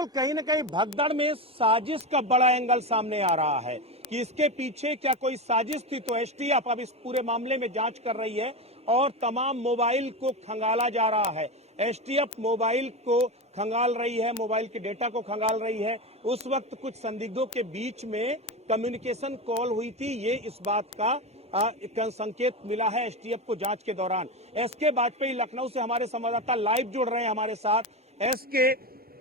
बिल्कुल कहीं ना कहीं भगदड़ में साजिश का बड़ा एंगल सामने आ रहा है कि इसके पीछे क्या कोई साजिश थी। तो एसटीएफ अब इस पूरे मामले में जांच कर रही है और तमाम मोबाइल को खंगाला जा रहा है। एसटीएफ मोबाइल को खंगाल रही है, मोबाइल के डेटा को खंगाल रही है। उस वक्त कुछ संदिग्धों के बीच में कम्युनिकेशन कॉल हुई थी, ये इस बात का संकेत मिला है एसटीएफ को जांच के दौरान। एसके वाजपेयी लखनऊ से हमारे संवाददाता लाइव जुड़ रहे हैं हमारे साथ। एसके,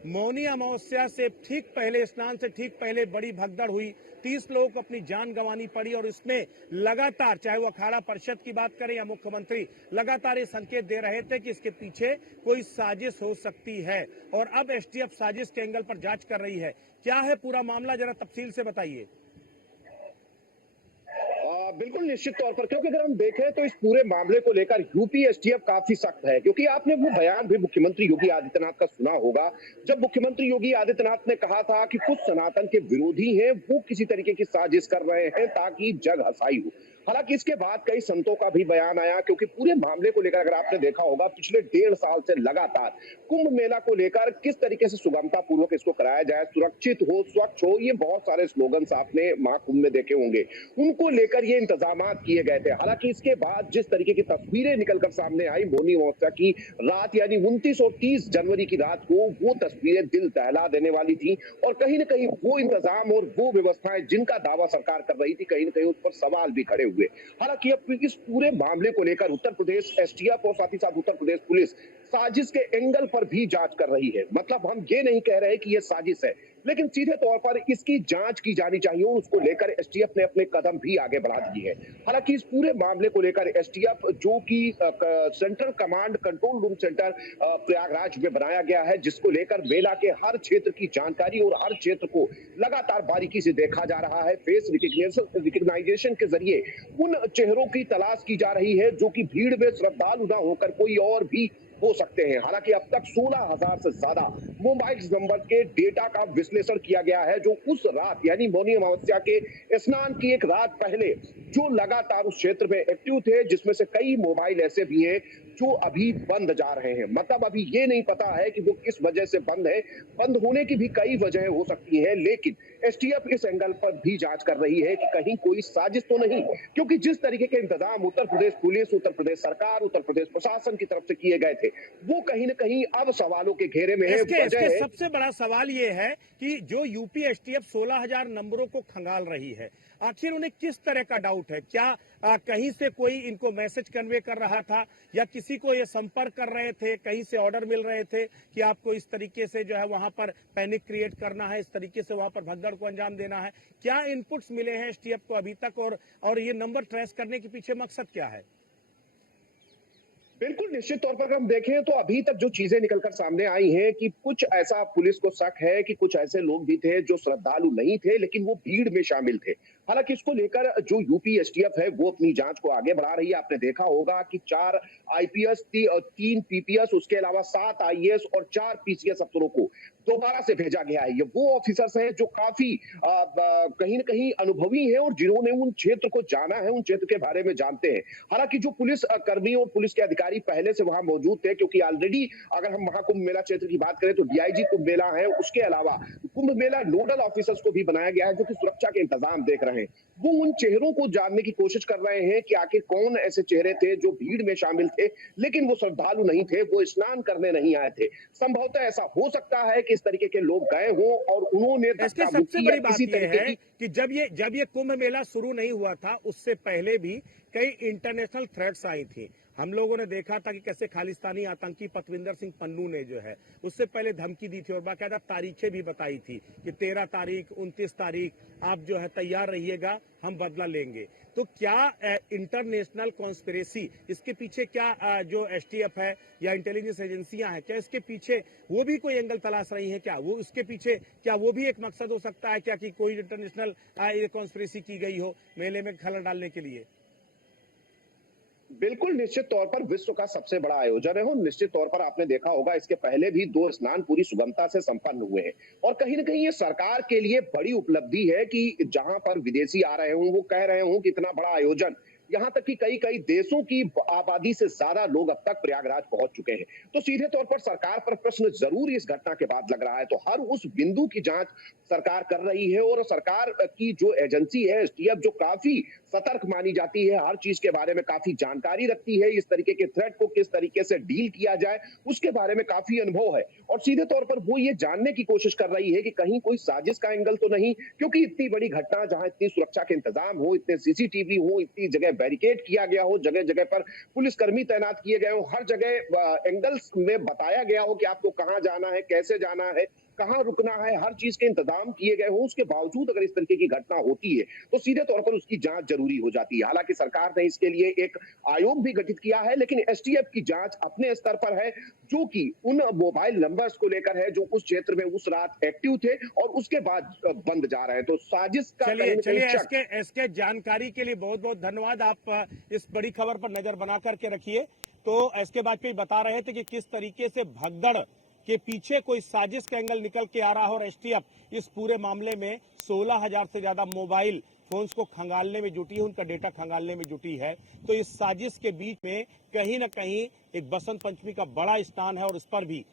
मौनी अमावस्या से ठीक पहले, स्नान से ठीक पहले बड़ी भगदड़ हुई, 30 लोगों को अपनी जान गंवानी पड़ी और इसमें लगातार, चाहे वो अखाड़ा परिषद की बात करें या मुख्यमंत्री, लगातार ये संकेत दे रहे थे कि इसके पीछे कोई साजिश हो सकती है। और अब एसटीएफ साजिश के एंगल पर जांच कर रही है। क्या है पूरा मामला, जरा तफसील से बताइए। बिल्कुल निश्चित तौर पर, क्योंकि अगर हम देखें तो इस पूरे मामले को लेकर यूपी एसटीएफ काफी सख्त है। क्योंकि आपने वो बयान भी मुख्यमंत्री योगी आदित्यनाथ का सुना होगा, जब मुख्यमंत्री योगी आदित्यनाथ ने कहा था कि कुछ सनातन के विरोधी हैं, वो किसी तरीके की साजिश कर रहे हैं ताकि जग हसाई हो। हालांकि इसके बाद कई संतों का भी बयान आया, क्योंकि पूरे मामले को लेकर अगर आपने देखा होगा पिछले 1.5 साल से लगातार कुंभ मेला को लेकर किस तरीके से सुगमता पूर्वक इसको कराया जाए, सुरक्षित हो, स्वच्छ हो, ये बहुत सारे स्लोगन आपने महाकुंभ में देखे होंगे, उनको लेकर ये इंतजाम किए गए थे। हालांकि इसके बाद जिस तरीके की तस्वीरें निकलकर सामने आई मौनी अमावस्या की रात, यानी 29 और 30 जनवरी की रात को, वो तस्वीरें दिल दहला देने वाली थी। और कहीं ना कहीं वो इंतजाम और वो व्यवस्थाएं जिनका दावा सरकार कर रही थी, कहीं ना कहीं उस पर सवाल भी खड़े हुए। हालांकि अब इस पूरे मामले को लेकर उत्तर प्रदेश एसटीएफ और साथ ही साथ उत्तर प्रदेश पुलिस साजिश के एंगल पर भी जांच कर रही है। मतलब हम ये नहीं कह रहे कि यह साजिश है, लेकिन सीधे तौर पर इसकी जांच की जानी चाहिए, और उसको लेकर एसटीएफ ने अपने कदम भी आगे बढ़ा दिए हैं। हालांकि इस पूरे मामले को लेकर एसटीएफ, जो कि central command control room centre Prayagraj में बनाया गया है, जिसको लेकर मेला के हर क्षेत्र की जानकारी और हर क्षेत्र को लगातार बारीकी से देखा जा रहा है। फेस रिकग्नाइजेशन के जरिए उन चेहरों की तलाश की जा रही है जो कि भीड़ में श्रद्धालु न होकर कोई और भी हो सकते हैं। हालांकि अब तक 16,000 से ज्यादा मोबाइल नंबर के डेटा का विश्लेषण किया गया है, जो उस रात यानी मौनी अमावस्या के स्नान की एक रात पहले जो लगातार उस क्षेत्र में एक्टिव थे, जिसमें से कई मोबाइल ऐसे भी हैं जो अभी बंद जा रहे हैं। मतलब अभी ये नहीं पता है कि वो किस वजह से बंद है, बंद होने की भी कई वजह हो सकती है, लेकिन एसटीएफ इस एंगल पर भी जांच कर रही है कि कहीं कोई साजिश तो नहीं। क्योंकि जिस तरीके के इंतजाम उत्तर प्रदेश पुलिस, उत्तर प्रदेश सरकार, उत्तर प्रदेश प्रशासन की तरफ से किए गए थे, वो कहीं न कहीं अब सवालों के घेरे में है। इसके सबसे बड़ा सवाल ये है कि जो यूपी एसटीएफ 16,000 नंबरों को खंगाल रही है, आखिर उन्हें किस तरह का डाउट है? क्या कहीं से कोई इनको मैसेज कन्वे कर रहा था, या किसी को ये संपर्क कर रहे थे, कहीं से ऑर्डर मिल रहे थे कि आपको इस तरीके से जो है वहां पर पैनिक क्रिएट करना है, इस तरीके से वहां पर भगदड़ को अंजाम देना है? क्या इनपुट्स मिले हैं एसटीएफ को अभी तक, और ये नंबर ट्रेस करने के पीछे मकसद क्या है? बिल्कुल निश्चित तौर पर अगर हम देखें तो अभी तक जो चीजें निकलकर सामने आई हैं कि कुछ ऐसा पुलिस को शक है कि कुछ ऐसे लोग भी थे जो श्रद्धालु नहीं थे, लेकिन वो भीड़ में शामिल थे। हालांकि इसको लेकर जो यूपी एसटीएफ है वो अपनी जांच को आगे बढ़ा रही है। आपने देखा होगा कि 4 आईपीएस, 3 पीपीएस, उसके अलावा 7 आईएएस और 4 पीसीएस अफसरों को दोबारा से भेजा गया है। ये वो ऑफिसर्स हैं जो काफी कहीं ना कहीं अनुभवी हैं और जिन्होंने उन क्षेत्र को जाना है, उन क्षेत्र के बारे में जानते हैं। हालांकि जो पुलिस कर्मी और पुलिस के अधिकारी पहले से वहां मौजूद थे, क्योंकि ऑलरेडी अगर हम महाकुंभ मेला क्षेत्र की बात करें तो डीआईजी कुंभ मेला है, उसके अलावा कुंभ मेला नोडल ऑफिसर्स को भी बनाया गया है जो कि सुरक्षा के इंतजाम देख रहे हैं। वो उन चेहरों को जानने की कोशिश कर रहे हैं कि आखिर कौन ऐसे चेहरे थे जो भीड़ में शामिल थे, लेकिन वो श्रद्धालु नहीं थे, वो स्नान करने नहीं आए थे। संभवतः ऐसा हो सकता है कि इस तरीके के लोग गए हों और उन्होंने इसकी सबसे बड़ी बात यह है कि जब ये कुंभ मेला शुरू नहीं हुआ था, उससे पहले भी कई इंटरनेशनल थ्रेट्स आई थी। हम लोगों ने देखा था कि कैसे खालिस्तानी आतंकी पतविंदर सिंह पन्नू ने जो है उससे पहले धमकी दी थी और बाकायदा तारीखें भी बताई थी कि 13 तारीख, 29 तारीख आप जो है तैयार रहिएगा, हम बदला लेंगे। तो क्या इंटरनेशनल कॉन्स्पिरेसी, इसके पीछे क्या जो एसटीएफ है या इंटेलिजेंस एजेंसियां हैं, क्या इसके पीछे वो भी कोई एंगल तलाश रही हैं? क्या वो इसके पीछे, क्या वो भी एक मकसद हो सकता है क्या कि कोई इंटरनेशनल कॉन्स्पिरेसी की गई हो मेले में खलल डालने के लिए? बिल्कुल निश्चित तौर पर विश्व का सबसे बड़ा आयोजन है, और निश्चित तौर पर आपने देखा होगा इसके पहले भी 2 स्नान पूरी सुगमता से संपन्न हुए हैं। और कहीं ना कहीं ये सरकार के लिए बड़ी उपलब्धि है कि जहां पर विदेशी आ रहे हों, वो कह रहे हों कि इतना बड़ा आयोजन यहाँ तक कि कई कई देशों की आबादी से ज्यादा लोग अब तक प्रयागराज पहुंच चुके हैं। तो सीधे तौर पर सरकार पर प्रश्न जरूर इस घटना के बाद लग रहा है। तो हर उस बिंदु की जांच सरकार कर रही है, और सरकार की जो एजेंसी है एसटीएफ, जो काफी सतर्क मानी जाती है, हर चीज के बारे में काफी जानकारी रखती है, इस तरीके के थ्रेट को किस तरीके से डील किया जाए उसके बारे में काफी अनुभव है। और सीधे तौर पर वो ये जानने की कोशिश कर रही है कि कहीं कोई साजिश का एंगल तो नहीं, क्योंकि इतनी बड़ी घटना जहां इतनी सुरक्षा के इंतजाम हो, इतने सीसीटीवी हो, इतनी जगह बैरिकेड किया गया हो, जगह जगह पर पुलिसकर्मी तैनात किए गए हो, हर जगह एंगल्स में बताया गया हो कि आपको कहां जाना है, कैसे जाना है, कहां रुकना है, हर चीज के इंतजाम किए गए हो, उसके बावजूद अगर इस तरीके की घटना होती है तो सीधे तौर पर उसकी जांच जरूरी हो जाती है। हालांकि सरकार ने इसके लिए एक आयोग भी गठित किया है, लेकिन एसटीएफ की जांच अपने स्तर पर है, जो कि उन मोबाइल नंबर्स को लेकर है जो उस क्षेत्र में उस रात एक्टिव थे और उसके बाद बंद जा रहे हैं। तो साजिश का चलिए कहीं न चलिए, कहीं शक। इसके जानकारी के लिए बहुत बहुत धन्यवाद। आप इस बड़ी खबर पर नजर बना करके रखिए। तो एसके वाजपेयी बता रहे थे कि किस तरीके से भगदड़ के पीछे कोई साजिश का एंगल निकल के आ रहा है और एसटीएफ इस पूरे मामले में 16,000 से ज्यादा मोबाइल फोन्स को खंगालने में जुटी है, उनका डेटा खंगालने में जुटी है। तो इस साजिश के बीच में कहीं ना कहीं एक बसंत पंचमी का बड़ा स्थान है और इस पर भी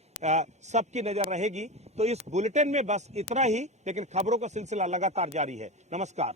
सबकी नजर रहेगी। तो इस बुलेटिन में बस इतना ही, लेकिन खबरों का सिलसिला लगातार जारी है। नमस्कार।